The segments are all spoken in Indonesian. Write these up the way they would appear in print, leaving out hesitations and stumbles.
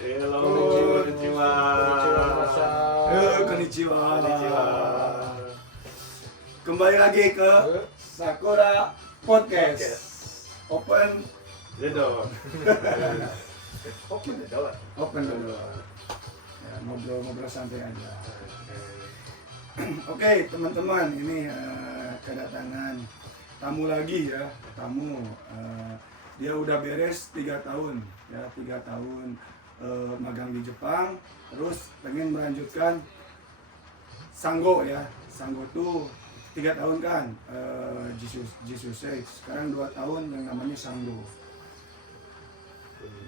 Hello, konnichiwa. Konnichiwa. Kembali lagi ke Sakura Podcast. Open the door. Open the door. Ya, ngobrol-ngobrol santai aja. Oke, teman-teman, ini kedatangan tamu lagi ya. Tamu dia udah beres 3 tahun ya, 3 tahun magang di Jepang, terus pengen melanjutkan Sanggo ya. Sanggo tuh 3 tahun kan, Jesus sekarang 2 tahun yang namanya Sanggo.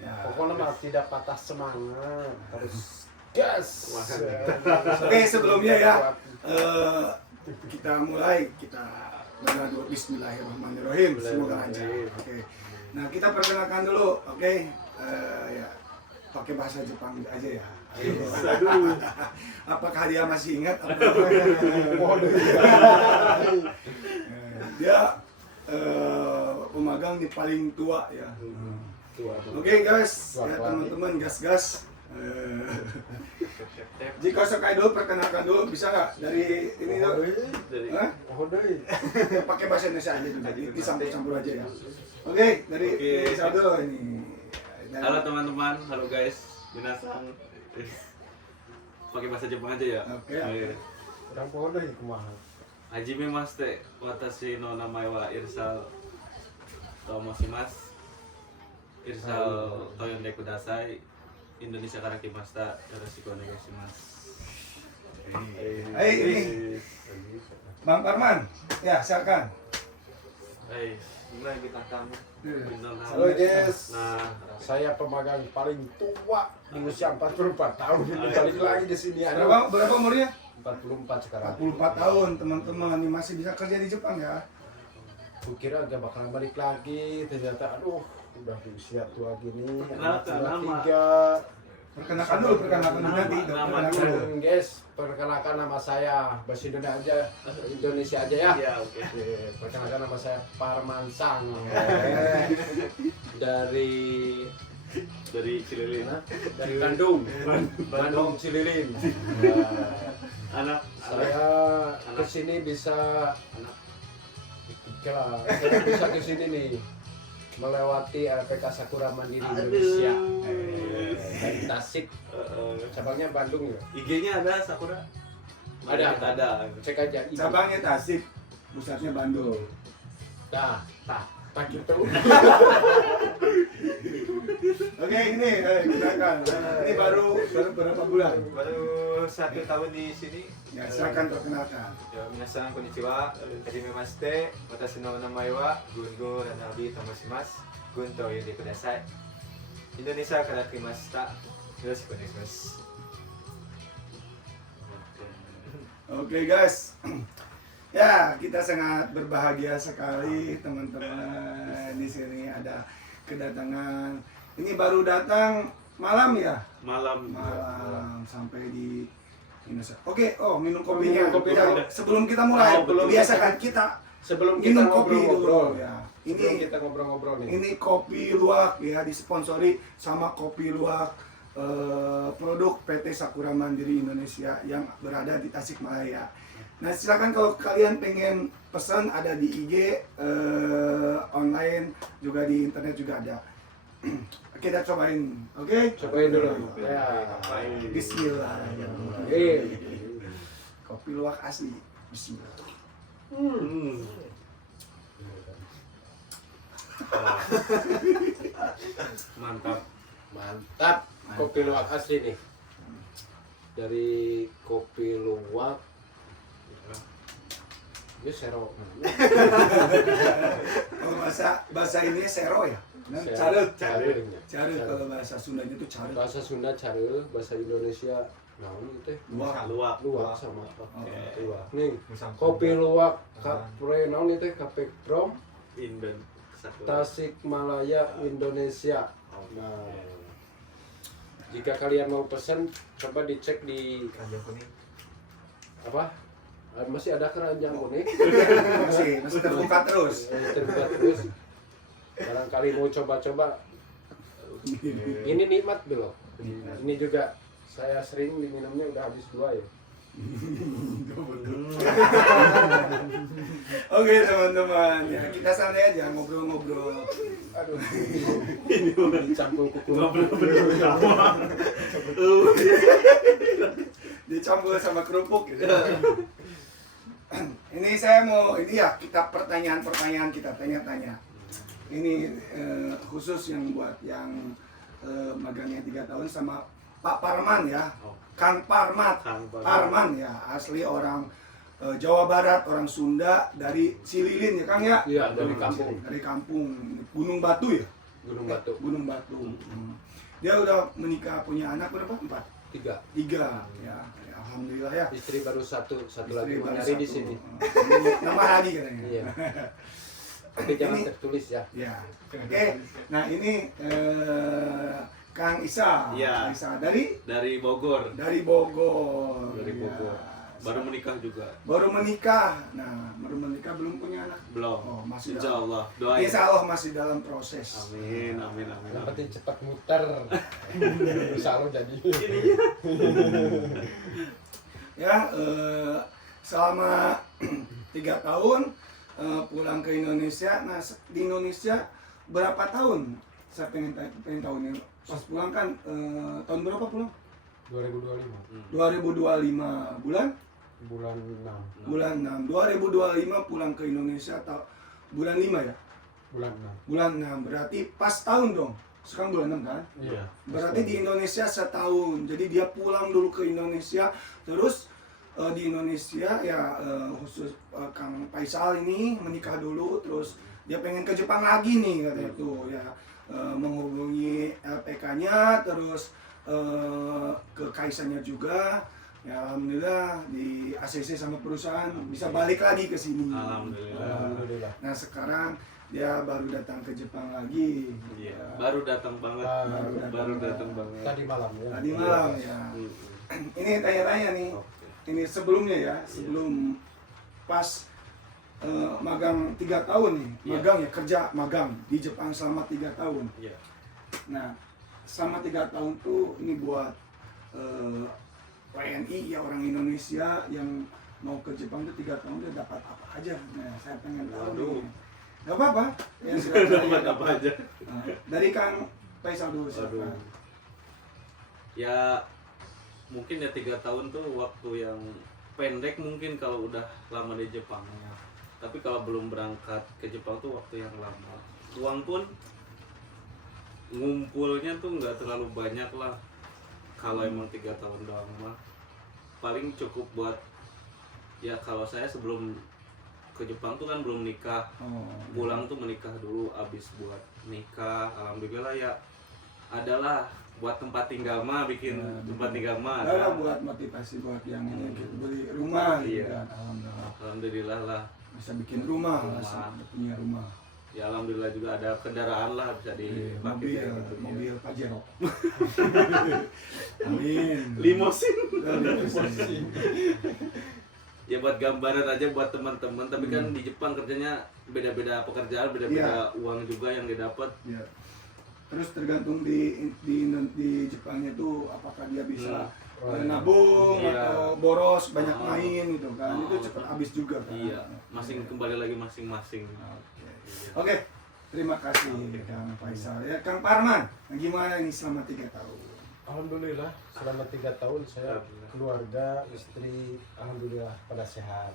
Ya. Pokoknya mah tidak patah semangat, harus gas. Oke, sebelumnya ya kita mulai, kita berdoa Bismillahirrahmanirrahim, semoga lancar. Oke. Nah, kita perkenalkan dulu, oke? Ya, pakai bahasa Jepang aja ya. Apakah dia masih ingat? Dia pemagang di paling tua ya. Oke guys, ya teman-teman, gas. Jika Sakai dulu, perkenalkan dulu, bisa nggak dari ini dulu? Pakai bahasa Indonesia aja juga, dicampur aja ya. Oke, dari saya dulu ini. Halo teman-teman, halo guys, minasan. Pakai bahasa Jepang aja ya. Oke. Orang pohon deh kumaha. Hajime maste, watashi no namae wa Irsal Tomoshimasu. Irsal Toyonde Kudasai. Indonesia kara kimashita. Yoroshiku onegaishimasu. Hai, ini Bang Parman. Ya, silakan. Hai, Mulai bintang tamu. bintang tamu. Halo guys, Nah, saya pemagang paling tua di usia 44 tahun ini balik lagi di sini. Berapa umurnya? 44 sekarang. 44 tahun, teman-teman. Ini masih bisa kerja di Jepang ya. Kukira agak bakalan balik lagi, ternyata aduh udah di usia tua gini. Perkenalkan nama. 3. Perkenalkan dulu nanti. Nama Perkenalkan dulu. Guys, perkenalkan nama saya bahasa Indonesia aja ya. ya oke. Perkenalkan nama saya Parmansang. Dari Cililin. dari Bandung Cililin. Anak Saya kesini bisa saya bisa kesini nih melewati LPK Sakura Mandiri Indonesia dari Tasik, cabangnya Bandung ya. IG-nya ada Sakura? Ada. Cek aja. Cabangnya Tasik, pusatnya Bandung. Nah, tak gitu. Oke, ini silakan. Ini baru berapa bulan? Baru 1 tahun di sini. Ya, silakan perkenalkan. Ya, minasan konnichiwa. Hajimemashite. Watashi no namae wa Gungo Ranabi Tomoshimasu. Gun to yode kudasai. Indonesia kara kimashita. Yoroshiku onegaishimasu. Oke guys, ya kita sangat berbahagia sekali teman-teman. Di sini ada kedatangan. Ini baru datang malam ya? Malam. Sampai di Indonesia. Oke, minum kopinya. Minum kopi. Sebelum kita mulai, biasakan kita Sebelum minum kita kopi dulu. ngobrol-ngobrol. Ya. Sebelum kita ngobrol-ngobrol nih. Ini kopi luwak ya, disponsori sama kopi luwak produk PT Sakura Mandiri Indonesia yang berada di Tasikmalaya. Nah, silakan kalau kalian pengen pesan, ada di IG, online, juga di internet juga ada. Kita cobain, oke? Cobain dulu. Ya. Bismillahirrahmanirrahim. Kopi luwak asli. Bismillah. Mantap. Kopi luwak asli nih. Dari kopi luwak. Ini sero. Kalau bahasa ini sero ya? Nah, Carut. carut kalau bahasa Sundanya itu carut. Bahasa Sunda carut, bahasa Indonesia naon teh? Luwak. Luwak sama apa? Oke. Luwak. Nih, kopi luwak kapre naon teh Cafe Prom Inden Sakura. Tasikmalaya Indonesia. Nah, jika kalian mau pesan, coba dicek di Keranjang kuning. apa? Masih ada keranjang kuning. Masih terbuka terus. Terbuka terus. Barangkali mau coba-coba. Ini nikmat belum? Ini juga saya sering diminumnya udah habis 2 ya. Oke teman-teman, ya kita santai aja ngobrol-ngobrol. Aduh. Dicampur kuku. Dicampur sama kerupuk gitu. Ini saya mau kita pertanyaan-pertanyaan kita tanya-tanya. Ini khusus yang buat yang magangnya 3 tahun sama Pak Parman ya. Kang Parman ya, asli orang Jawa Barat, orang Sunda dari Cililin ya Kang ya? Iya, dari kampung. Dari kampung Gunung Batu ya? Gunung Batu. Gunung Batu. Dia udah menikah, punya anak berapa? 4? 3. Ya. Alhamdulillah ya. Istri baru satu lagi Istri baru nyari di satu. sini. Nambah lagi katanya. Iya. Tapi jangan Ini- tertulis ya. Ya. Oke. Nah ini Kang Isa. Iya. Kang Isa dari Bogor. dari Bogor. Dari Ya. Bogor. Baru menikah juga. Baru menikah. Nah, baru menikah belum punya anak. Belum. Oh, masih Insya dalam. Allah. Doain. Insya Allah masih dalam proses. Amin, amin, amin. Yang amin. penting cepat muter. Insya Allah jadi. Ya, selama 3 tahun pulang ke Indonesia. Nah, di Indonesia berapa tahun? Saya pengen tahu nih. Pas pulang kan tahun berapa pulang? 2025. 2025 bulan Bulan 6. bulan 6. 2025 pulang ke Indonesia bulan 5 ya? Bulan Bulan 6. Berarti pas tahun dong. Sekarang bulan 6 kan? 6. Iya. Berarti di Indonesia setahun. Jadi dia pulang dulu ke Indonesia, terus di Indonesia ya khusus Kang Faisal ini menikah dulu, terus dia pengen ke Jepang lagi nih katanya tuh ya, menghubungi LPK-nya, terus ke Kaisanya juga. Ya alhamdulillah di ACC sama perusahaan bisa balik lagi ke sini. Alhamdulillah. Alhamdulillah. Nah sekarang dia baru datang ke Jepang lagi. Iya. Ya, Baru datang banget. Baru datang banget. Tadi malam ya. tadi malam ya. Ini tanya-tanya nih. Oke. Ini sebelumnya ya, sebelum pas magang 3 tahun nih, Iya. magang ya, kerja magang di Jepang selama 3 tahun. Iya. Nah, selama 3 tahun tuh ini buat WNI ya, orang Indonesia yang mau ke Jepang tuh 3 tahun dia dapat apa aja. Nah, saya pengen tahu Waduh. nih. Gak apa-apa. Ya, silakan. Dapat apa aja? Nah, dari Kang Faisal dulu Aduh. silakan. Ya mungkin ya 3 tahun tuh waktu yang pendek mungkin kalau udah lama di Jepang ya. Tapi kalau belum berangkat ke Jepang tuh waktu yang lama. Uang pun ngumpulnya tuh nggak terlalu banyak lah. Kalau emang 3 tahun doang mah paling cukup buat ya, kalau saya sebelum ke Jepang tuh kan belum nikah. Oh, Pulang tuh menikah dulu, abis buat nikah alhamdulillah ya adalah buat tempat tinggal mah, bikin tempat tinggal mah Adalah ada. buat motivasi buat yang ini gitu, beli rumah gitu Iya. kan. Alhamdulillah. Alhamdulillah lah Bisa bikin rumah, Rumah. lah, punya rumah. ya, alhamdulillah juga ada kendaraan lah bisa Iya, dipakai mobil, kayak gitu. mobil Pajero. Amin. Limosin Limosin. ya buat gambaran aja buat teman-teman, tapi kan di Jepang kerjanya beda-beda pekerjaan, beda-beda uang juga yang didapat. Ya. Terus tergantung di Jepangnya tuh apakah dia bisa nabung Iya. atau boros banyak Oh. main gitu kan. Itu cepat habis juga kan. Iya, masing kembali lagi masing-masing. Oke. Oke. Terima kasih Kang Faisal. Ya Kang Parman, gimana ini selama 3 tahun? Alhamdulillah selama 3 tahun saya keluarga, istri, alhamdulillah pada sehat.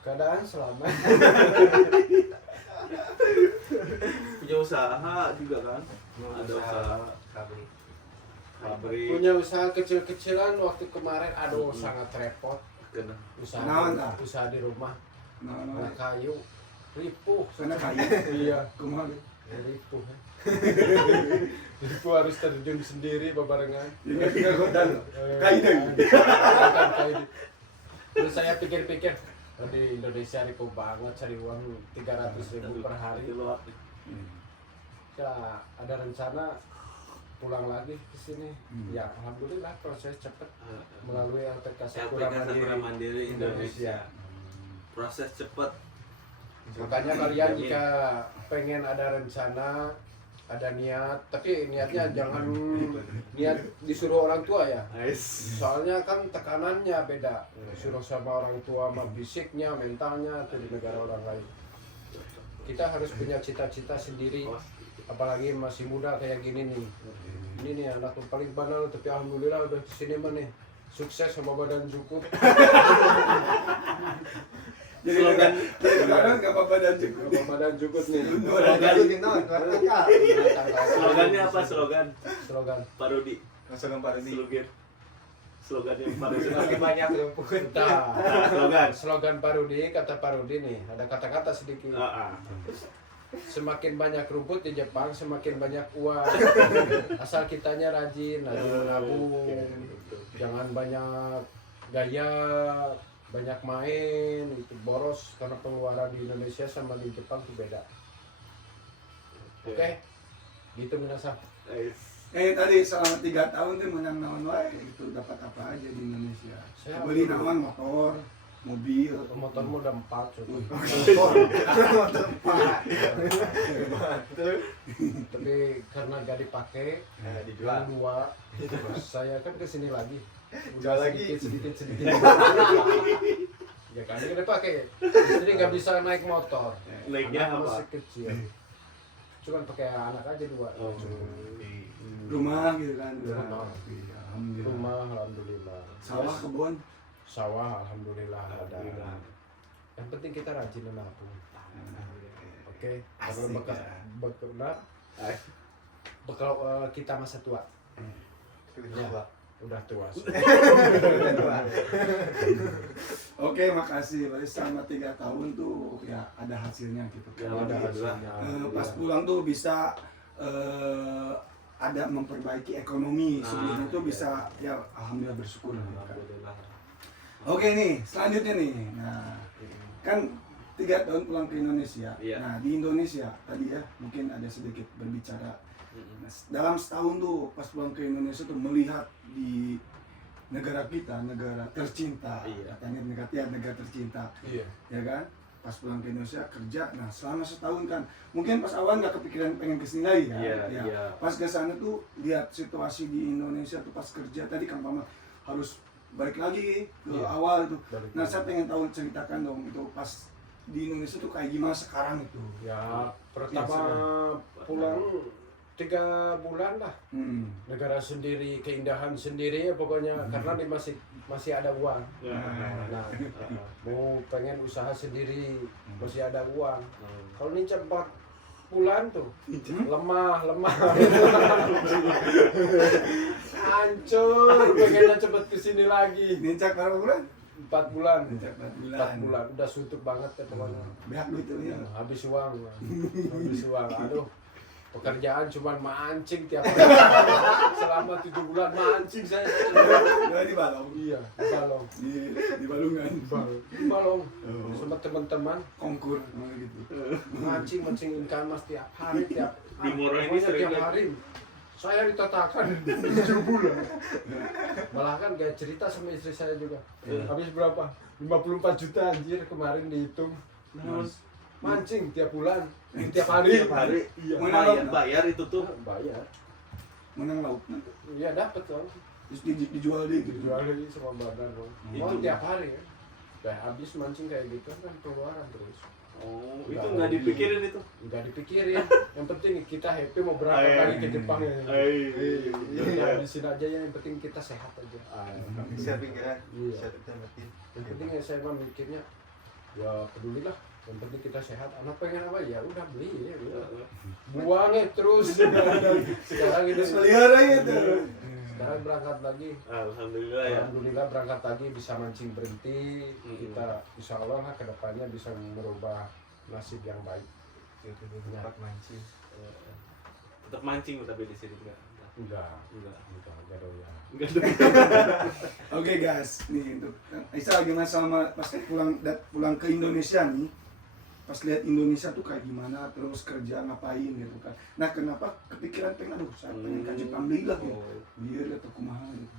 Keadaan selamat. Punya usaha juga kan? Ada usaha pabrik. pabrik. Punya usaha kecil-kecilan waktu kemarin, aduh sangat repot. Kena. Kenalan, ah? Usaha di rumah, Nah, ada kayu, ripuh. sana kayu. Iya, Kumaha? ripuh. Ripuh harus terjun sendiri bebarengan. Ini tinggal godan. Kayu deh. Kayu. Terus saya pikir-pikir, oh, di Indonesia ripuh banget cari uang 300.000 per hari. Ya ada rencana pulang lagi ke sini. Ya alhamdulillah proses cepat melalui LPK Sakura LPK Sakura Mandiri Mandiri Indonesia. Proses cepat. Makanya kalian jika pengen ada rencana ada niat, tapi niatnya jangan niat disuruh orang tua ya. Soalnya kan tekanannya beda, suruh sama orang tua sama fisiknya, mentalnya itu di negara orang lain. Kita harus punya cita-cita sendiri, apalagi masih muda kayak gini nih. Ini nih anak yang paling banal, tapi alhamdulillah udah kesini mah nih sukses sama badan cukup. Jadi sekarang gak apa-apa dan cukup. Sama badan cukup nih. Slogannya apa Slogan. Pak Rudi? Masukkan Pak Rudi. Slogannya Pak Rudi. Semakin banyak rumput. Slogan. Slogan Pak Rudi, kata Pak Rudi nih, ada kata-kata sedikit. Semakin banyak rumput di Jepang, semakin banyak uang. Asal kitanya rajin menabung, jangan banyak gaya, banyak main, itu boros karena pengeluaran di Indonesia sama di Jepang itu beda. Oke, gitu minasan. Tadi selama 3 tahun tuh menang naon wae itu dapat apa aja di Indonesia. Saya Beli naon motor, mobil, Motormu udah 4 coba. Tapi karena gak dipakai, Dijual. dua, saya kan kesini lagi. Jual lagi. sedikit. Ya kan ini udah pakai. Jadi nggak bisa naik motor. Naiknya Anak apa? masih kecil. Cuman pakai anak aja 2. rumah gitu kan. Rumah. Iya, alhamdulillah. Rumah alhamdulillah. Sawah, kebun. Sawah alhamdulillah ada. Yang penting kita rajin menabung. Oke. Karena Asik, bekal ya. bekal kita masa tua. Udah tua. Oke, makasih. Berarti selama 3 tahun tuh ya ada hasilnya gitu. Ada hasilnya. Pas pulang tuh bisa ada memperbaiki ekonomi. Sebelumnya tuh bisa ya alhamdulillah bersyukur gitu kan. Oke nih, selanjutnya nih. Nah, kan 3 tahun pulang ke Indonesia. Iya. Nah, di Indonesia tadi ya mungkin ada sedikit berbicara. Nah, dalam setahun tuh pas pulang ke Indonesia tuh melihat di negara kita, negara tercinta. Iya. Katanya negara tercinta. Iya. Ya kan? Pas pulang ke Indonesia kerja. Nah, selama setahun kan mungkin pas awal nggak kepikiran pengen kesini lagi kan. Iya, Ya. iya. Pas ke sana tuh lihat situasi di Indonesia tuh pas kerja tadi Kang Pama harus balik lagi ke Iya. awal itu. Balik Nah, lagi. saya pengen tahu ceritakan dong itu pas di Indonesia tuh kayak gimana sekarang itu. Ya pertama pulang 3 bulan lah. Negara sendiri, keindahan sendiri ya pokoknya karena dia masih ada uang. Nah, mau pengen usaha sendiri masih ada uang. Kalau ini 4 bulan tuh lemah. Hancur, pengennya cepet kesini lagi. Nincak berapa bulan? 4 bulan. Nincak 4 bulan. 4 bulan udah suntuk banget ya pokoknya. Beak duit tuh ya. Habis uang. Aduh. Pekerjaan cuma mancing tiap hari. Selama 7 bulan mancing saya. Udah di Balong. Iya, di Balong. Di Balungan. Di Balong. Oh. Sama teman-teman Konkur gitu. mancing ikan mas tiap hari Di Moro ini pokoknya sering tiap lihat. hari. Saya ditatakan 7 bulan. Malah kan gak cerita sama istri saya juga. Habis berapa? 54 juta anjir kemarin dihitung. Mancing tiap bulan, tiap hari. Iya. Bayar itu tuh. Bayar. Menang laut nanti. Iya dapat dong. Terus dijual deh gitu. Dijual lagi sama badan dong. Itu. Tiap hari ya. Udah habis mancing kayak gitu kan pengeluaran terus. Oh, itu nggak dipikirin itu. Enggak dipikirin. Yang penting kita happy mau berangkat lagi ke Jepang ya. Iya, di sini aja yang penting kita sehat aja. Bisa pikiran. Iya. Bisa terjadi. Yang penting ya saya mah mikirnya ya pedulilah. Yang penting kita sehat. Anak pengen apa ya udah beli ya. Buang ya terus. Sekarang ini Terus pelihara ya tuh. sekarang berangkat lagi. Alhamdulillah ya. Alhamdulillah berangkat lagi bisa mancing berhenti. Kita insya Allah lah kedepannya bisa merubah nasib yang baik. Itu tempat mancing. Tetap mancing tapi di sini enggak. Enggak doyan. Enggak ada. Oke guys, nih untuk Isa gimana sama pas pulang ke Indonesia nih, pas lihat Indonesia tuh kayak gimana, terus kerja ngapain gitu kan. Nah kenapa kepikiran pengen aduh saya pengen ke Jepang deui lah gitu. Biar atau kumaha gitu.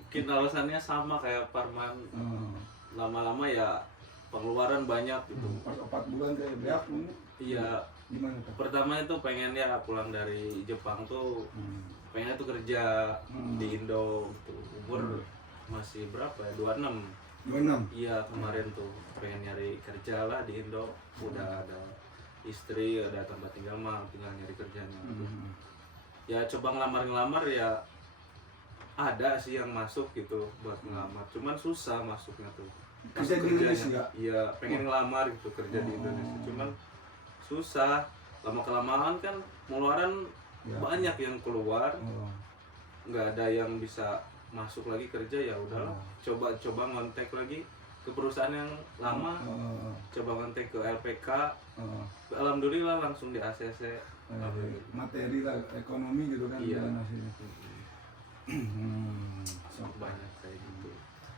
Mungkin alasannya sama kayak Parman. Lama-lama ya pengeluaran banyak gitu. Pas 4 bulan kayak beak nih. Iya, Gimana tuh? Pertama itu pengen ya pulang dari Jepang tuh Hmm. pengen tuh kerja Hmm. di Indo gitu. Umur masih berapa ya? 26. 26. Iya kemarin tuh pengen nyari kerja lah di Indo. Udah ada istri, ada tempat tinggal mah, tinggal nyari kerjanya. Hmm. Ya coba ngelamar ya ada sih yang masuk gitu buat ngelamar. Cuman susah masuknya tuh. Kerja di Indonesia? Iya pengen ngelamar gitu kerja di Indonesia. Cuman susah. Lama kelamaan kan pengeluaran Ya. banyak yang keluar. Oh. Nggak ada yang bisa masuk lagi kerja, ya udahlah coba ngontek lagi ke perusahaan yang lama, coba ngontek ke LPK, alhamdulillah langsung di ACC. Materi lah, ekonomi gitu kan. Iya. jalan hasilnya. So, Banyak kayak gitu.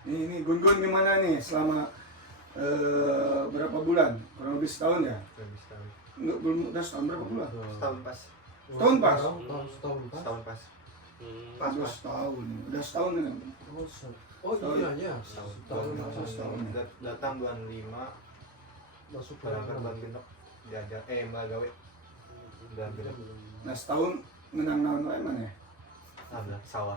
ini Gun gimana nih selama berapa bulan? Kurang lebih setahun ya? Enggak, belum, udah setahun berapa bulan? Setahun pas. Setahun pas? Setahun pas. Setahun pas. Hmm. Pas, Udah pas. setahun. Udah setahun kan? Oh iya ya, Setahun. setahun. Datang bulan 5, Masuk berangkat bulan genep. Jajan, mbak gawe. Bulan genep. Nah setahun menang naon wae mana ya? Ada sawah.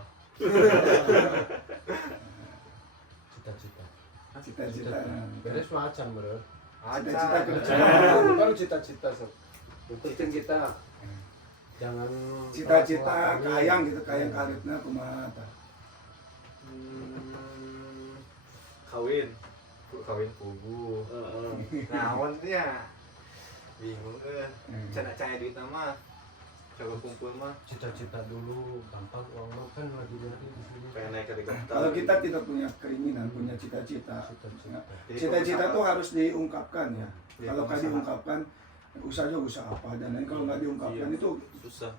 Cita-cita. Cita-cita. Beres macam bro. Cita-cita kerja. Baru cita-cita sob. Yang penting kita jangan Cita-cita kayang gitu, kayang karetna kumaha tah? Kawin. Kawin pugu. Heeh. Naon ya? Bingung kan. Cana caya duit nama. Coba kumpul mah. cita-cita dulu, gampang uang mah kan lagi nyari di sini. Pengen naik ke helikopter. Kalau kita tidak punya keinginan, punya cita-cita. Cita-cita. Jadi Cita-cita kalau tuh harus diungkapkan ya. Iya, Kalau nggak usaha. diungkapkan, usahanya usaha apa dan lain. Kalau nggak diungkapkan Iya. itu Susah.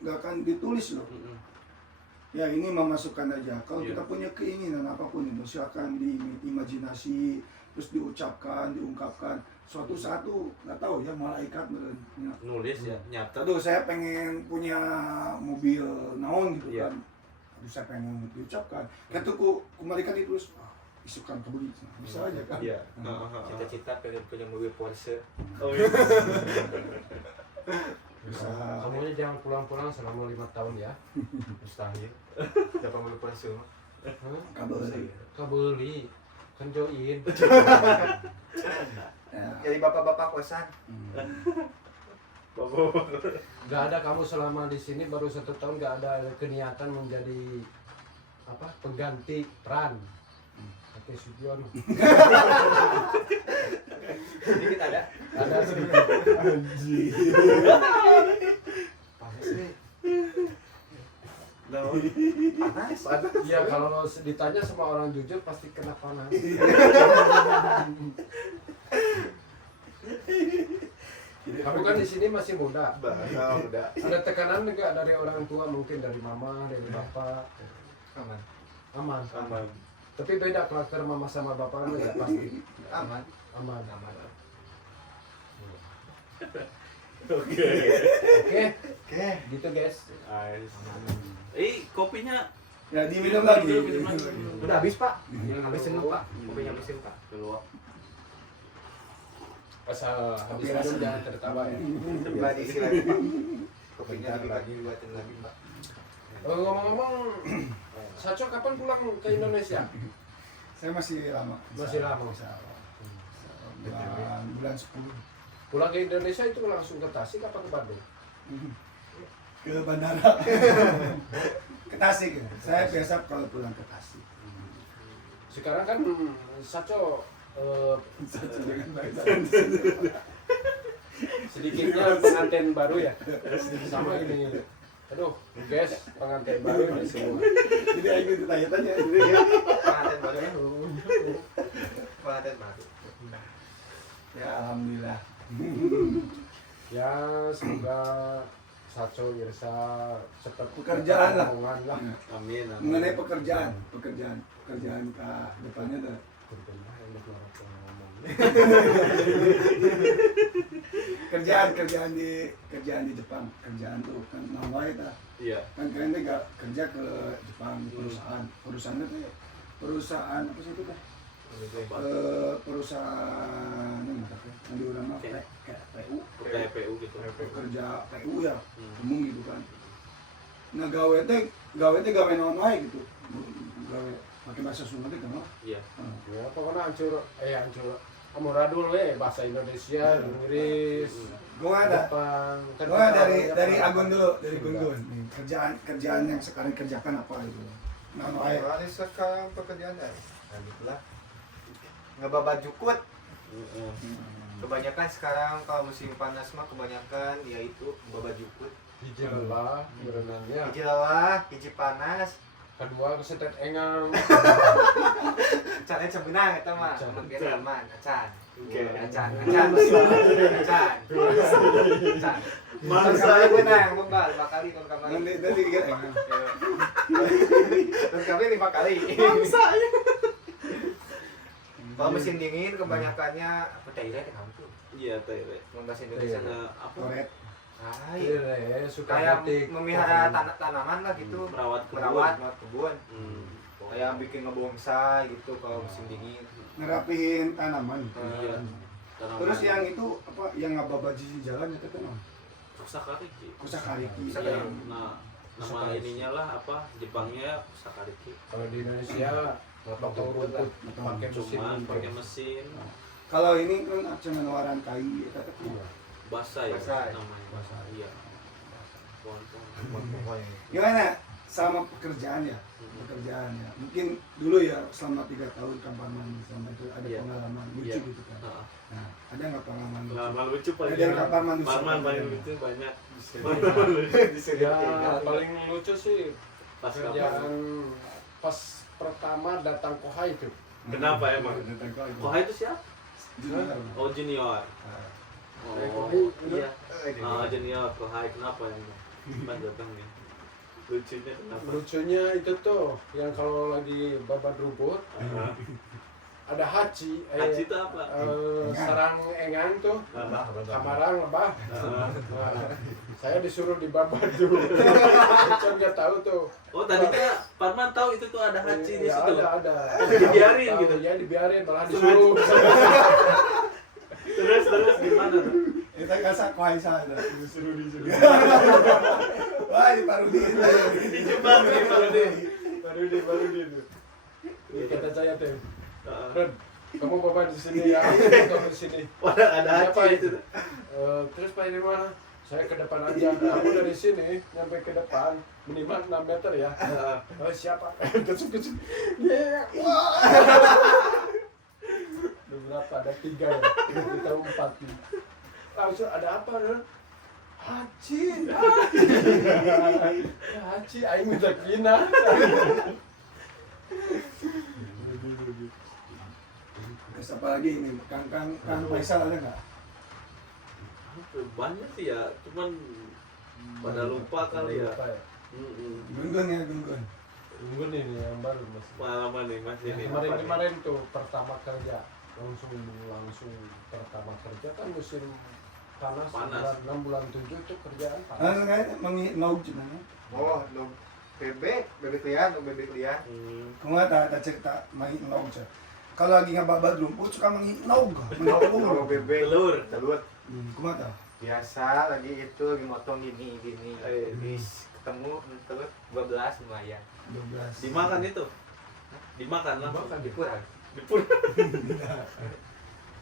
nggak akan ditulis loh. Mm-mm. Ya ini memasukkan aja. Kalau Iya. kita punya keinginan apapun itu, silakan diimajinasi, terus diucapkan, diungkapkan. Suatu saat tuh nggak tahu ya malaikat ya. Nulis ya, nyata. Aduh saya pengen punya mobil naon gitu Iya. kan. Aduh saya pengen diucapkan. Kan tuh ku malaikat ditulis, isukan kebeli. Bisa aja kan. Iya. cita-cita pengen punya mobil Porsche. Oh iya. Bisa. Kamunya jangan pulang-pulang selama 5 tahun ya. Mustahil. Dapat mobil Porsche mah. Hah? Kabel. Kabeli kan join. Ya. Jadi bapak-bapak kosan. Gak ada kamu selama di sini baru 1 tahun gak ada keniatan menjadi apa pengganti peran. Oke Sugiono. Sedikit ada. Ada sedikit. Panas nih. Panas. Iya kalau ditanya sama orang jujur pasti kena panas. Kamu kan di sini masih muda. Udah. Ada tekanan enggak dari orang tua, mungkin dari mama, dari bapak? Aman. Aman. Aman. Tapi beda karakter mama sama bapak kan ya pasti. Aman. Aman. Aman. Oke. Oke, Oke. gitu guys. Kopinya Ya diminum lagi. Minum lagi. Udah habis pak? Yang habisin lu pak. Kopinya mesin pak. keluar. Pas habis minum jangan tertawa ya. Coba diisi lagi pak. Kopinya lagi buatin lagi pak. Ngomong-ngomong, Saco kapan pulang ke Indonesia? Saya masih lama. Masih lama. Insya Allah. Bulan 10 Pulang ke Indonesia itu langsung ke Tasik apa ke Bandung? ke bandara. Ke Tasik. Saya biasa kalau pulang ke Tasik. Sekarang kan Saco sedikitnya pengantin baru ya. Sama ini. Aduh, guys, pengantin baru ini semua. Jadi ayo ditanya-tanya. Pengantin baru ya. Pengantin baru. Ya alhamdulillah. Ya, semoga Saco Irsa cepat Pekerjaan lah. omongan lah. Amin. Mengenai pekerjaan ke depannya tuh. Kerjaan di Jepang. Kerjaan tuh kan nawai dah. Iya. Kan kalian tuh kerja ke Jepang di perusahaannya tuh perusahaan apa sih itu kan? perusahaan ini yang di urang mah kayak PU, kayak PU gitu. kerja PU ya, umum gitu kan. Nah gawe teh gawe naon wae gitu. Gawe pakai bahasa Sunda teh kan. Iya. Ya pokoknya hancur amuradul bahasa Indonesia, Inggris, Jepang. Gua dari Agun dulu, dari Gun. Nih, kerjaan yang sekarang kerjakan apa gitu. Naon wae. Ini sekarang pekerjaan nah gitulah. Ngebabad jukut. Kebanyakan sekarang kalau musim panas mah kebanyakan yaitu ngebabad jukut. Hiji lelah, berenangnya. Hiji lelah, hiji panas. Kedua kesetet engang. Caranya cembenang eta mah. Acan. Mun biasa aman, acan. Oke. Acan. Acan. Masa saya benang lombal 5 kali kon kamari. Nanti kan enggak. Kon kami 5 kali. Kalau musim dingin kebanyakannya apa daerah teh kamu tuh? Iya, teh. Mun bahasa Indonesia Nah, apa? Koret. Iya, suka Kayak ngetik. memelihara tanaman lah gitu. Merawat kebun. Merawat kebun. Hmm. Kayak bikin ngebonsai gitu kalau musim dingin. Ngerapihin tanaman. Iya. Terus yang itu apa yang ngababaji di jalan itu kan Kusakariki. kusakariki. Kusakariki. Nah, nama ininya lah apa? Jepangnya Kusakariki. Kalau di Indonesia potong rumput pakai mesin. Cuman pakai mesin. Kalau ini kan cuma waran kai eta teh. Basah ya Basah. namanya. Basah. Iya. Pontong. Gimana sama pekerjaan ya? Pekerjaan ya. Mungkin dulu ya selama 3 tahun Kamparman sama itu ada Iya. pengalaman lucu Iya. gitu kan. Nah, Nah, ada nggak pengalaman lucu? pengalaman lucu paling Ada yang Kamparman lucu. Parman paling lucu banyak. Ya, paling lucu sih Pas kapan? kerjaan pas pertama datang Kohai itu. Kenapa emang? Kok Kohai itu siapa? junior? Oh, junior. Kohai, Oh, itu. iya. Ah, junior Kohai. Kenapa yang Pan datang nih? Lucunya kenapa? Lucunya itu tuh yang kalau lagi babat rumput Ah, ada haji, Haji itu apa? sarang engang tuh, Lebah. kamarang lebah. Ah. Nah, saya disuruh dibabat tuh. Saya nggak tahu tuh. Oh, tadi kan Parman tahu itu tuh ada haji di Ya, situ. ada. Dibiarin Tahu, gitu? Ya dibiarin malah disuruh. Terus gimana tuh? Kita kasak kuai sana, disuruh. Wah, di Parudi. Di Jepang nih baru dia tuh. Kata saya tuh, Ah. Ren, kamu bapak di sini ya, atau di sini. Oh, ada Siapa haji itu? itu. Terus Pak ini mana? Saya ke depan aja. Kamu dari sini sampai ke depan minimal 6 meter ya. Ah. Oh, siapa? Terus ke sini. Yeah. Wah. Beberapa ada 3 ya. Kita 4 nih. Langsung ada apa, Ren? Haji. Haji, aing minta kina. Terus apa lagi ini? Kang Faisal ada nggak? Banyak sih ya, cuman pada lupa kali ya. Lupa ya. Gun ya, gun. Unggun ini yang baru mas. Pengalaman nih Mas ini. Kemarin tuh pertama kerja langsung pertama kerja kan musim panas. Panas. 6 bulan 7 tuh kerjaan Ah, panas. nggak menginau cina. Oh, lo bebek liar. Kung tak cerita menginau cina. Kalau lagi ngababat rumput suka menginau, Kalau bebek Telur. Kumata. Biasa lagi itu lagi motong gini. Eh. Bis ketemu telur 12 lumayan. 12. Dimakan itu. Dimakan lah. Dimakan. Dikurang.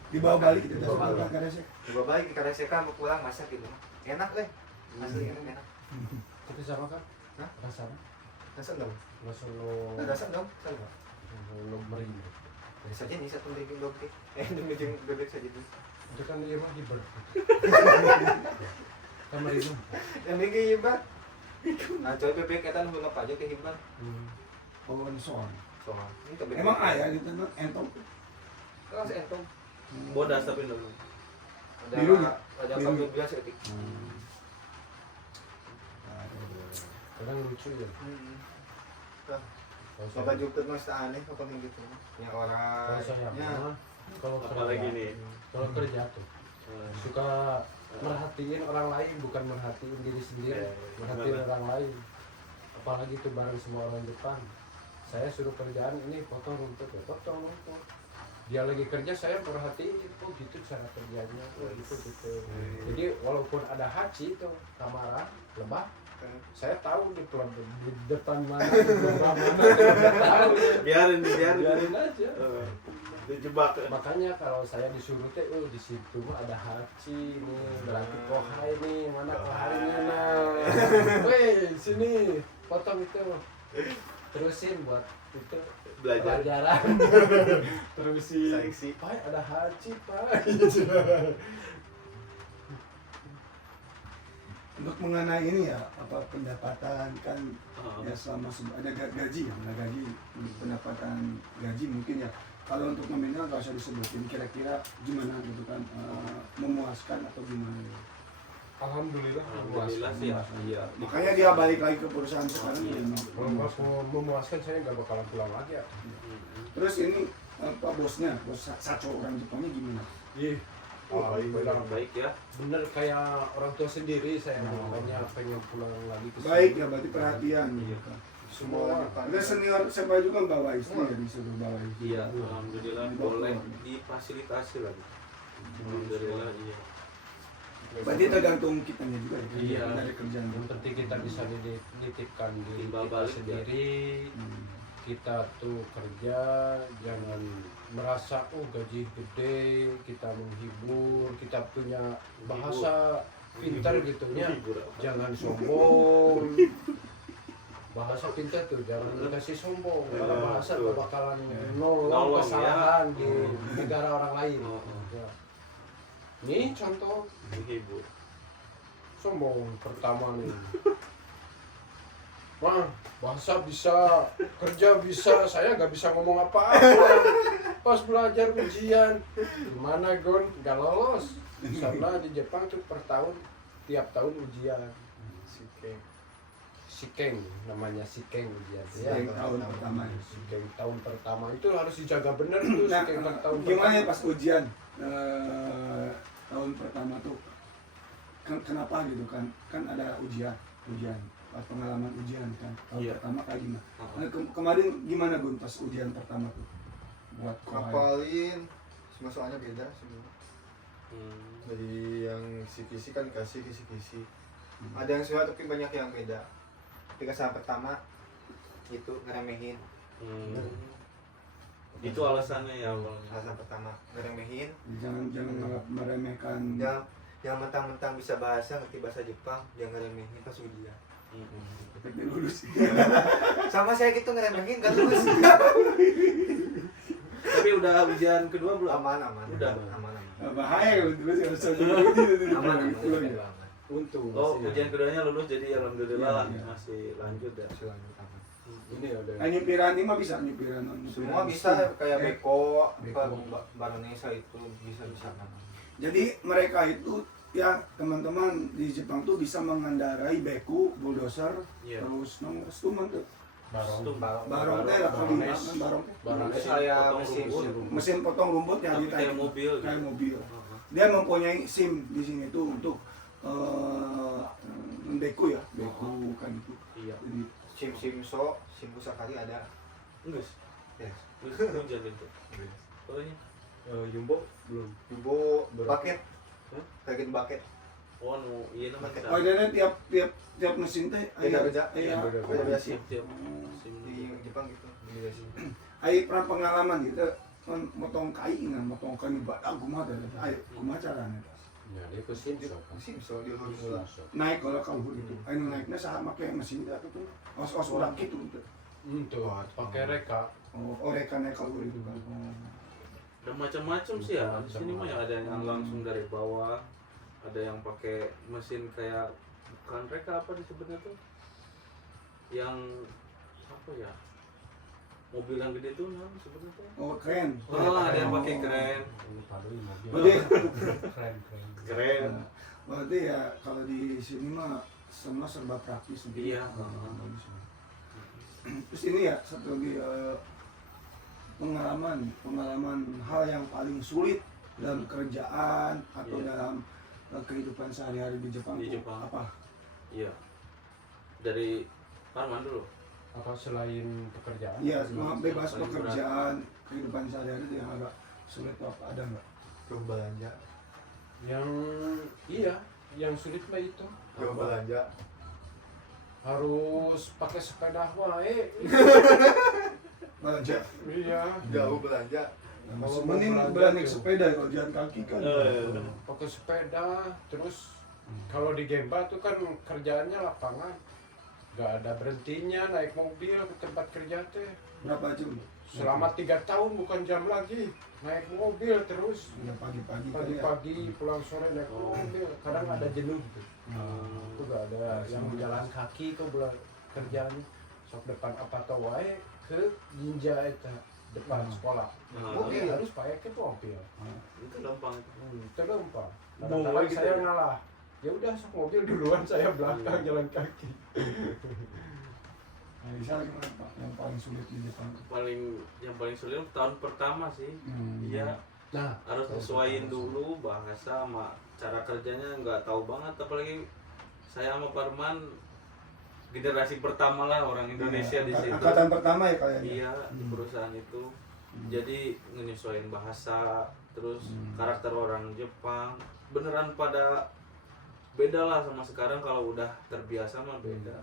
Dibawa balik gitu. Dibawa balik. Karena sih. Coba balik karena saya kan mau pulang masak gitu. Enak asli enak. Tapi sama kan? Hah? Rasanya Rasa dong. langsung lo Rasa dong. Sama. lo merindu. Saja nih satu daging bebek. Daging bebek saja tuh. Itu kan dia mah hiber. Kan merindu. Yang daging hibat. Nah, coba bebek kita lu apa aja ke hibat. Oh, soal. Soal. Ini ke bebek. Emang ayah gitu kan entong. Kan entong. Bodas tapi dulu. Ada Birunya? ada Biru. kabel biasa etik. Kadang lucu ya. Kalau saya- Bapak jukut mas aneh apa yang gitu. Yang orang. kalau saya mah, kalau Apalagi kerja, nih. kalau kerja tuh suka merhatiin orang lain bukan merhatiin diri sendiri, merhatiin Gimana? orang lain. Apalagi tuh bareng semua orang Jepang. Saya suruh kerjaan ini potong rumput ya, potong rumput. dia lagi kerja saya perhatiin oh gitu cara kerjanya oh gitu. Jadi walaupun ada haji itu kamera lebah saya tahu di depan mana di belakang mana saya tahu biarin aja. Dijebak. Makanya kalau saya disuruh teh di situ mah ada haji nih berarti kohai nih mana kohainya nah weh sini potong itu terusin buat itu Belajar. pelajaran terusin Seleksi. Pak ada haji Pak Untuk mengenai ini ya apa pendapatan kan Oh. ya selama ada gaji ya, ada gaji pendapatan gaji mungkin ya. Kalau untuk nominal nggak usah disebutin kira-kira gimana gitu kan memuaskan atau gimana ya. Alhamdulillah Sih ya. Iya. Makanya dia balik lagi ke perusahaan sekarang ya. kalau memuaskan saya nggak bakalan pulang lagi ya. Terus ini apa bosnya, bos Saco orang Jepangnya gimana? Ih, Bilang baik ya. bener kayak orang tua sendiri saya makanya pengen pulang lagi ke sini. Baik ya, berarti perhatian. Iya. Semua Ada senior saya juga bawa istri ya disuruh bawa istri. Iya, alhamdulillah boleh difasilitasi lagi. Alhamdulillah iya. Berarti tergantung kitanya juga ya. Iya. Dari kerjaan. yang penting kita bisa dititipkan diri Timbal kita balik, sendiri kita tuh kerja jangan merasa gaji gede kita menghibur kita punya bahasa pintar gitunya jangan sombong bahasa pintar tuh jangan dikasih sombong karena bahasa tuh bakalan nolong Nolong, kesalahan ya. di negara orang lain Oh, ya. Nih contoh menghibur. sombong pertama nih Bang, bahasa bisa, kerja bisa, saya nggak bisa ngomong apa-apa. Pas belajar ujian, gimana Gon? Nggak lolos. Karena di Jepang tuh per tahun, tiap tahun ujian. Shikeng, namanya Shikeng ujian. Yang tahun pertama. Shikeng tahun pertama itu harus dijaga bener tuh Nah, Shikeng tahun gimana ya pertama. pas ujian tahun pertama tuh kenapa gitu kan ada ujian pengalaman ujian kan tahun Iya. pertama kayak gimana nah, kemarin gimana Gun pas ujian pertama tuh buat Ngapalin semua soalnya beda semua. Hmm. Jadi yang kisi-kisi kan kasih kisi-kisi. Ada yang suka tapi banyak yang beda. Ketika saat pertama itu ngeremehin. Itu alasannya ya awalnya. Alasan pertama ngeremehin. jangan meremehkan Yang mentang-mentang bisa bahasa ngerti bahasa Jepang jangan ngeremehin pas ujian. tapi lulus Sama saya gitu ngeremehin kan lulus. Tapi udah ujian kedua belum? Aman. Udah. Aman. bahaya kalau lulus ya usah Aman. Untung. Oh, masih ujian keduanya lulus jadi alhamdulillah Iya. masih lanjut ya. Aman. ini ada. nyupiran ini mah bisa nyupiran Semua bisa kayak beko, Beko. Baronesa itu bisa kan. jadi mereka itu ya teman-teman di Jepang tuh bisa mengendarai beku, bulldozer, Iya. terus nomor stuman tuh barong teh lah kalau di Barones. barong teh Barones. Saya Potong mesin rumput. mesin potong rumput ya Tapi gitu, kayak mobil gitu. kayak mobil. Uh-huh. Dia mempunyai SIM di sini tuh untuk beku ya beku kan gitu. Iya. Jadi sim sekali ada. Enggak. Ya. Ujian itu. Pokoknya Jumbo belum. Ibu Berapa? paket. Paket bucket. oh no, iya nama kita. oh jadi tiap mesin teh Beda-beda. iya Beda-beda sim. Siap. Oh. Sim. Di Jepang gitu. Beda sim. Ayo pernah pengalaman gitu kan motong kai ingan motong kai badak kumaha teh ayo kumaha caranya Ya, dia ke Simpson. Sim so di luar. naik kalau kau gitu ayo naiknya sama kayak mesin teh tuh os orang gitu tuh Tuh, pakai reka. oh reka naik kau gitu kan Ada macam-macam sih ya. Di sini mah ya ada yang langsung dari bawah, ada yang pakai mesin kayak bukan reka apa disebutnya tuh, yang apa ya, mobil yang gede tuh nah sebetulnya tuh. oh keren Oh, ada yang pakai keren. Ini padahal mobil. berarti Keren. Keren. berarti ya kalau di sini mah semua serba praktis gitu. Iya. Bagus. Terus ini ya satu lagi pengalaman hal yang paling sulit dalam kerjaan atau Iya. dalam kehidupan sehari-hari di Jepang, Di tuh Jepang. apa? Iya. Dari Arman dulu. Apa selain pekerjaan? Iya, semua bebas paling berat. pekerjaan, kehidupan sehari-hari itu yang agak sulit apa ada nggak? Jauh belanja. Yang sulit mah itu Jauh belanja. harus pakai sepeda wae. Belanja. Iya, Jauh belanja. Masih Kalau mending belanja naik tuh. sepeda kalau jalan kaki kan. pakai sepeda. Terus kalau di Gemba tuh kan kerjaannya lapangan, nggak ada berhentinya naik mobil ke tempat kerja teh. Berapa jam? Selama 3 tahun bukan jam lagi, naik mobil terus. Ya pagi-pagi kan ya. Pagi-pagi pulang sore naik mobil, kadang ada jenuh gitu. Itu gak ada yang jalan kaki ke bulan kerjaan sok depan apa tau wae ke Jinja eta depan sekolah. Mobil harus pakai ke mobil. Itu gampang. Itu gampang. Kadang-kadang saya ngalah. Ya udah sok mobil duluan, saya belakang jalan kaki. Nah, misalnya gimana Pak? Yang paling sulit di Jepang? Yang paling sulit tahun pertama sih. Iya. Nah, Harus sesuaiin dulu bahasa sama cara kerjanya, nggak tahu banget, apalagi saya sama Parman generasi pertama lah orang Indonesia di situ. Angkatan pertama ya kalian? Iya, di perusahaan itu. Jadi menyesuaikan bahasa, terus karakter orang Jepang beneran pada beda lah sama sekarang. Kalau udah terbiasa mah beda.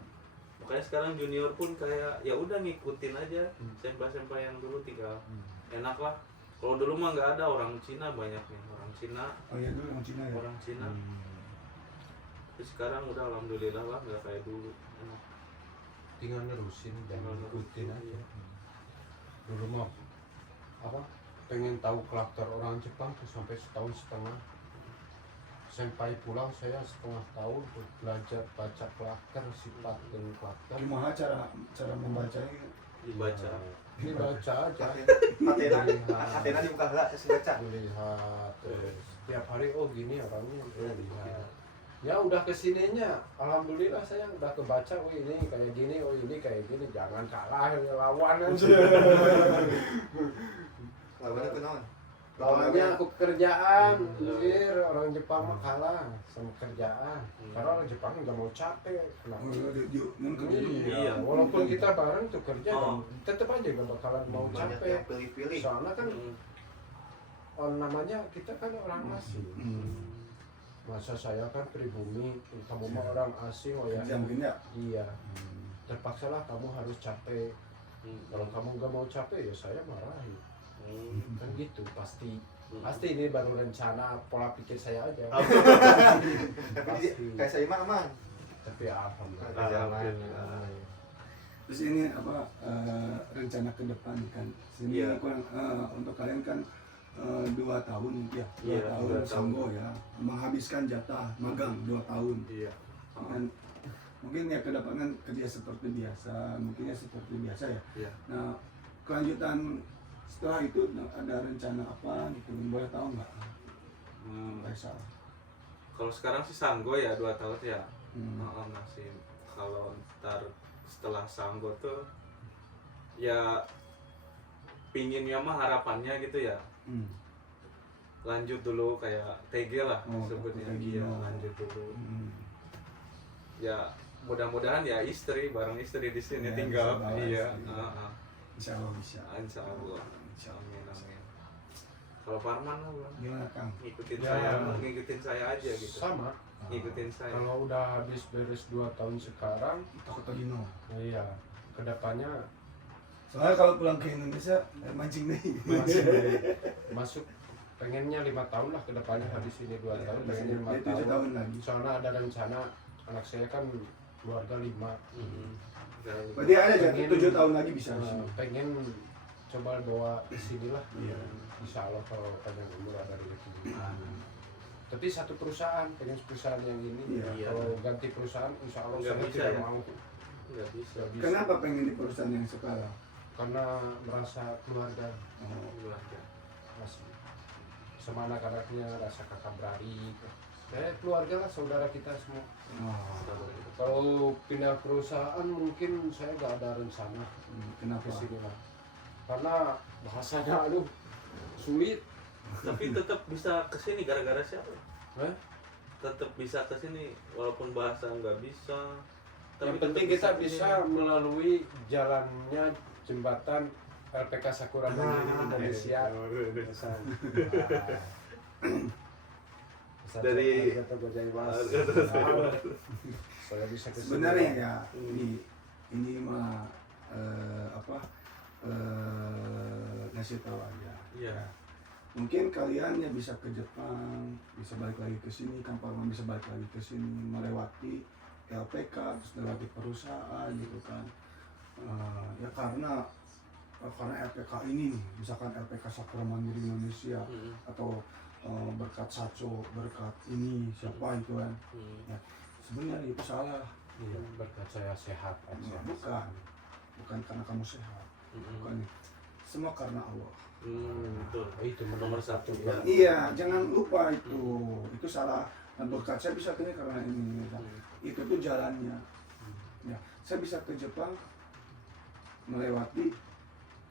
Makanya sekarang junior pun kayak ya udah ngikutin aja senpai-senpai yang dulu, tinggal enak lah. Kalau dulu mah nggak ada, orang Cina banyaknya, orang Cina. Oh iya dulu orang Cina ya? Orang Cina. Tapi sekarang udah alhamdulillah lah, nggak kayak dulu. Enak. tinggal nerusin dan Tinggal ikutin nerusin, aja. iya. Dulu mah apa? Pengen tahu karakter orang Jepang tuh sampai setahun setengah. Senpai pulang saya setengah tahun untuk belajar baca karakter, sifat dan karakter. Gimana cara membacanya? Dibaca. Dibaca aja. Hatena dibuka heula saya baca. Melihat terus tiap hari oh gini orangnya lihat. Ya udah kesininya, alhamdulillah saya udah kebaca, oh ini kayak gini, oh ini kayak gini, jangan kalah lawan aja. Lawannya kunaon? Lawannya aku kerjaan, anjir, orang Jepang mah kalah sama kerjaan. Karena orang Jepang nggak mau capek. Kenapa? Iya. Walaupun kita bareng tuh kerja, Oh. tetap aja nggak bakalan mau Banyak capek. yang pilih-pilih. Soalnya kan namanya kita kan orang asing. Masa saya kan pribumi, kamu mah orang asing, oh ya. Mungkin ya? Iya. Terpaksalah kamu harus capek. Kalau kamu nggak mau capek ya saya marahin. Kan gitu pasti. Pasti ini baru rencana pola pikir saya aja. Pasti. Kayak saya mah aman. Tapi alhamdulillah. Alhamdulillah. Terus ini apa rencana ke depan kan? Sini Iya. untuk kalian kan 2 tahun ya, 2 Iya, tahun 2 tahun. sanggo ya, menghabiskan jatah magang 2 tahun. Iya. Dan mungkin ya ke depan kan kerja seperti biasa, mungkin ya seperti biasa ya. Iya. Nah kelanjutan setelah itu ada rencana apa gitu, boleh tahu nggak? Faisal. Kalau sekarang sih Sanggo ya 2 tahun ya. Hmm. Masih kalau ntar setelah Sanggo tuh ya pinginnya mah harapannya gitu ya. Lanjut dulu kayak TG lah Oh, sebutnya. TG. Iya, lanjut dulu. Hmm. Ya mudah-mudahan ya istri bareng istri di sini Ya, tinggal. bisa bawa Iya. istri. Insya Allah bisa. Insya Allah. Insya Allah. Amin amin. Kalau Parman lah Bang. Gimana Kang? ngikutin Ya, saya, ya. ngikutin saya aja gitu. Sama. Ngikutin saya. Kalau udah habis beres 2 tahun sekarang, Kota Gino. iya, kedepannya Soalnya kalau pulang ke Indonesia mancing nih. masuk pengennya 5 tahun lah kedepannya, habis ini 2 tahun pengennya 5 7 tahun tahun. lagi. Soalnya ada rencana anak saya kan keluarga 5. Berarti ada jatuh Pengen- 7 tahun lagi bisa di sini. pengen coba bawa ke sini lah. Iya. Insya Allah kalau panjang umur ada rezeki. Tapi satu perusahaan, pengen perusahaan yang ini. Iya. Kalau ganti perusahaan, insya Allah Nggak saya bisa tidak ya? mau. Nggak bisa. Nggak bisa. Kenapa pengen di perusahaan yang sekarang? Karena merasa keluarga, Oh, Keluarga. masih sama anak-anaknya, rasa kakak beradik. Saya keluarga lah, saudara kita semua. Kalau pindah perusahaan mungkin saya nggak ada rencana Kenapa? ke sini lah. Karena bahasanya aduh sulit. Tapi tetap bisa kesini gara-gara siapa? Eh? Tetap bisa kesini walaupun bahasa nggak bisa. Yang tetap penting kita kesini. bisa melalui jalannya jembatan LPK Sakura Mandiri Indonesia. Pesan. Dari- Arigatou gozaimasu. Saya bisa ke sini. Sebenarnya ya ini mah ngasih tahu aja. Iya. Mungkin kalian ya bisa ke Jepang, bisa balik lagi ke sini, Kang Parman bisa balik lagi ke sini, melewati LPK, terus melewati perusahaan gitu kan. Ya karena LPK ini nih, misalkan LPK Sakura Mandiri Indonesia atau berkat Satso, berkat ini siapa itu kan. Ya, sebenarnya itu salah. Iya, berkat saya sehat aja. Bukan karena kamu sehat, bukan. Semua karena Allah. Betul. Itu Nomor satu. ya. Iya, jangan lupa itu salah. Dan berkat saya bisa ke ini karena ini. Itu tuh jalannya. Ya, saya bisa ke Jepang melewati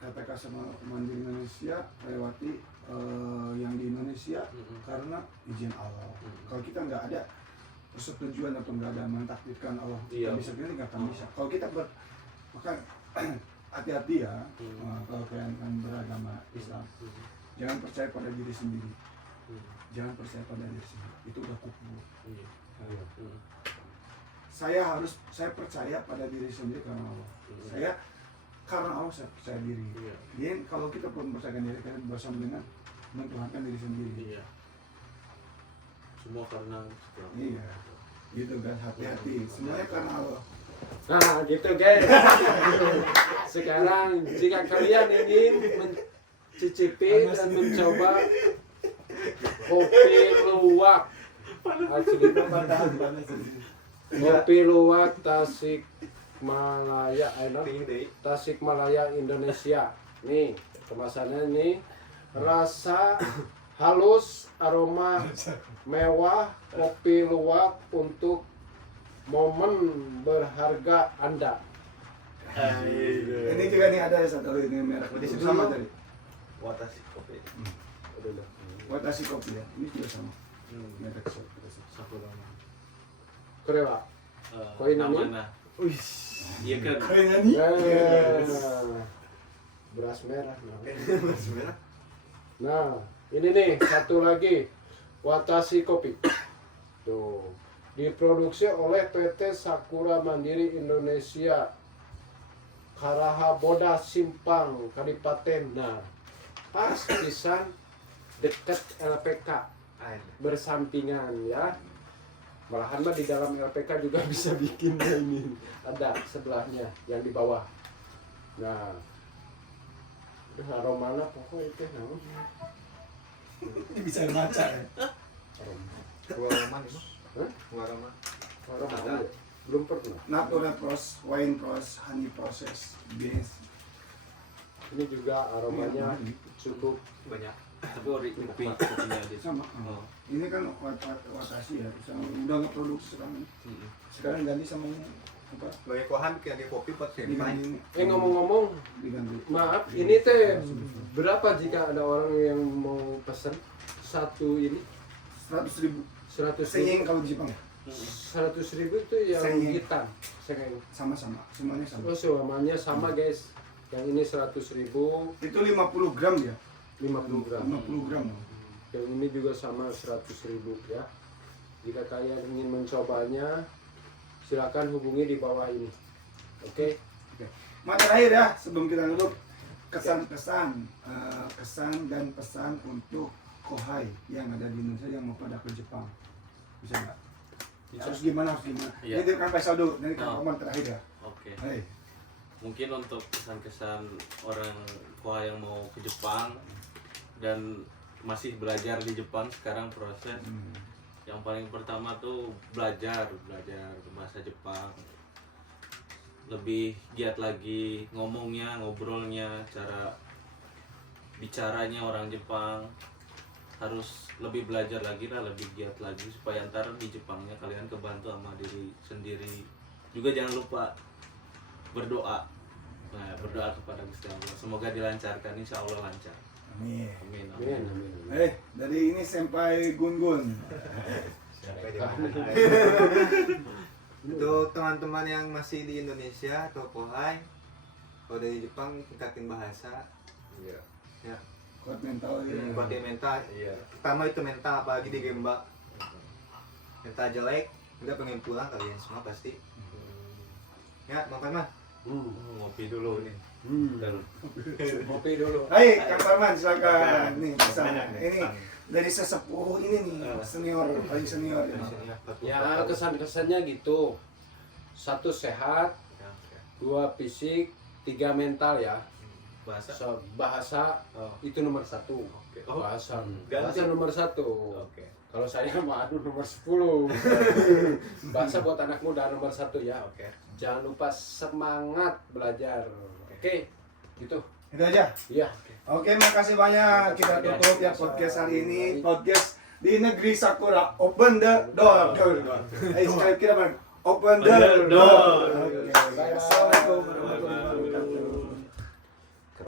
LPK sama Mandiri Indonesia, melewati yang di Indonesia karena izin Allah. Kalau kita nggak ada persetujuan atau nggak ada mentakdirkan Allah, Iya. kita bisa gini nggak akan bisa. Kalau kita maka hati-hati ya kalau kalian kan beragama Islam, jangan percaya pada diri sendiri, jangan percaya pada diri sendiri, itu udah kufur. Saya percaya pada diri sendiri karena Allah. Karena Allah saya percaya diri. Jadi kalau kita belum percaya diri, kita bersama dengan mentuhankan diri sendiri. Iya. Semua karena Iya, gitu kan, hati-hati. Semuanya karena Allah. Nah, gitu guys. Sekarang jika kalian ingin mencicipi dan mencoba kopi luwak asli kopi luwak Tasikmalaya Indonesia. Nih, kemasannya nih rasa halus, aroma mewah, kopi luwak untuk momen berharga Anda. Ini juga nih ada satu ini merek. Ini sama tadi. Watashi kopi. Watashi kopi ya. Ini juga sama. Merek Sakura. Korewa. Koin nani? Mana? Iya kan. kayaknya nih. Beras merah. Mas merah. Nah, ini nih satu lagi Watashi kopi. Tuh, diproduksi oleh PT Sakura Mandiri Indonesia, Karaha Boda Simpang, Kadipaten. Nah, pas pisan dekat LPK, bersampingan ya. Malahan mah di dalam LPK juga bisa bikin ini. Ada sebelahnya yang di bawah. Nah, aromanya pokoknya itu naon. Ini bisa baca ya. Warama nih mah. Hah? Warama. Aroma belum pernah. Natural process, wine process, honey process, beans. Ini juga aromanya cukup Banyak. Tapi kopinya aja. Sama. Oh. Ini kan Watashi ya, udah nggak produksi sekarang. Sekarang ganti sama apa? Bagi kohan kayak kopi buat senpai. Diganti. ngomong-ngomong, Diganti. maaf, ini teh berapa jika ada orang yang mau pesan satu ini 100.000. 100.000? Senyeng kalau di Jepang ya. 100.000 itu yang Senyeng. hitam, senyeng. Sama-sama, semuanya sama. Oh, semuanya sama guys. Yang ini 100.000, Itu 50 gram ya. 50 gram. 50 gram. Yang ini juga sama 100.000 ya. Jika kalian ingin mencobanya, silakan hubungi di bawah ini. Oke? Mak terakhir ya, sebelum kita tutup, kesan-kesan dan pesan untuk kohai yang ada di Indonesia yang mau pada ke Jepang. Bisa nggak? Harus gimana? Iya. Ini kan Faisal dulu, nanti kan Oh. Omar terakhir ya. Oke. Hai. Mungkin untuk kesan-kesan orang Koha yang mau ke Jepang dan masih belajar di Jepang sekarang proses yang paling pertama tuh belajar bahasa Jepang, lebih giat lagi ngomongnya, ngobrolnya, cara bicaranya orang Jepang harus lebih belajar lagi lah, lebih giat lagi supaya ntar di Jepangnya kalian kebantu sama diri sendiri. Juga jangan lupa berdoa. Nah, berdoa kepada Gusti Allah. Semoga dilancarkan, insya Allah lancar. Amin. Amin. Amin, Amin. amin. Dari ini Senpai Gun-Gun. Sampai di mana. Untuk teman-teman yang masih di Indonesia atau kohai, Kalau dari Jepang tingkatin bahasa, Iya. ya. Kuat mental ya. Kuatin mental. Iya. Pertama itu mental, apalagi di Gemba. Mental jelek, udah pengen pulang kalian semua pasti. Ya, Bang Parman. Ngopi dulu nih. Kopi dulu. Hai, Kang Parman silakan. Nih, Banyak pesan. nih, Ini dari sesepuh ini nih, senior, paling senior ya. Ya kesan-kesannya gitu. 1 sehat, 2 fisik, 3 mental ya. Bahasa. Bahasa Oh. itu nomor 1. Oh. Bahasa. Ganti. Bahasa nomor 1. Oke. Kalau saya mah aduh nomor 10. Bahasa buat anak muda nomor 1 ya. Oke. Jangan lupa semangat belajar. Oke. Gitu. Itu aja. Iya. Oke, makasih banyak. Kita tutup ya podcast hari ini. Podcast di negeri Sakura. Open the door. Ayo sekali kita bang. Open the door. Oke. Assalamualaikum warahmatullahi wabarakatuh.